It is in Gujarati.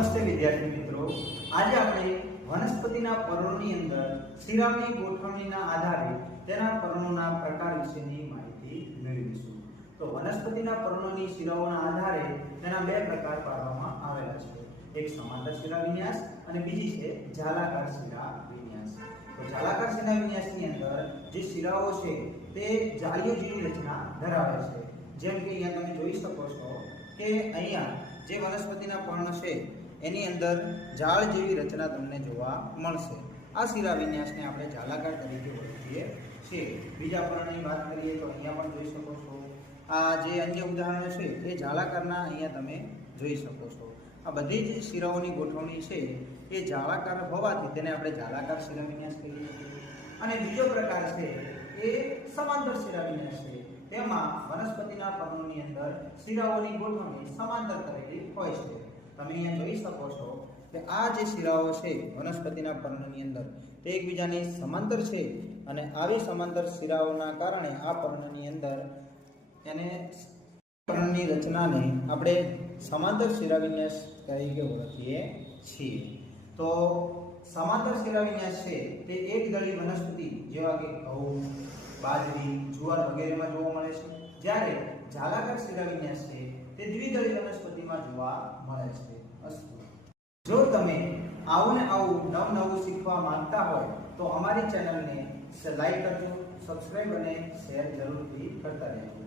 નમસ્તે વિદ્યાર્થી મિત્રો, આજે આપણે વનસ્પતિના પર્ણોની અંદર શિરાની ગોઠવણીના આધારે તેના પર્ણોના પ્રકાર વિશેની માહિતી મેળવીશું. તો વનસ્પતિના પર્ણોની શિરાઓના આધારે તેના બે પ્રકાર પાડવામાં આવેલા છે. એક સમાંતર શિરા વિન્યાસ અને બીજી છે જાલાકાર શિરા વિન્યાસ. તો જાલાકાર શિરા વિન્યાસની અંદર જે શિરાઓ છે તે જાળીઓ જેવી રચના ધરાવે છે. જેમ કે અહીંયા તમે જોઈ શકો છો કે અહીંયા જે વનસ્પતિના પર્ણ છે એની અંદર જાળ જેવી રચના તમને જોવા મળશે. આ શિરા વિન્યાસને આપણે જાલાકાર તરીકે ઓળખીએ છીએ. બીજા પર્ણની વાત કરીએ તો અહીંયા પણ જોઈ શકો છો. આ જે અન્ય ઉદાહરણો છે એ જાલાકારના અહીંયા તમે જોઈ શકો છો. આ બધી જ શિરાઓની ગોઠવણી છે એ જાળાકાર હોવાથી તેને આપણે જાલાકાર શિરા વિન્યાસ કહીએ છીએ. અને બીજો પ્રકાર છે એ સમાંતર શિરા વિન્યાસ છે. તેમાં વનસ્પતિના પર્ણોની અંદર શિરાઓની ગોઠવણી સમાંતર કરેલી હોય છે. તમે અહીંયા જોઈ શકો છો કે આ જે શિરાઓ છે વનસ્પતિના પર્ણની અંદર તે એકબીજાની સમાંતર છે અને આવી સમાંતર શિરાઓના કારણે આ પર્ણની અંદર એને પર્ણની રચનાને આપણે સમાંતર શિરા વિન્યાસ તરીકે ઓળખીએ છીએ. તો સમાંતર શિરા વિન્યાસ છે તે એકદળી વનસ્પતિ જેવા કે ઘઉં, બાજરી, જુવાર વગેરેમાં જોવા મળે છે. જ્યારે જાલાકાર શિરા વિન્યાસ છે તે દ્વિદળી વનસ્પતિમાં જોવા મળે છે. અસ્તુ. જો તમે આવું ને આવું નવું શીખવા માંગતા હોય તો અમારી ચેનલને લાઈક કરજો, સબસ્ક્રાઇબ અને શેર જરૂરથી કરતા રહેજો.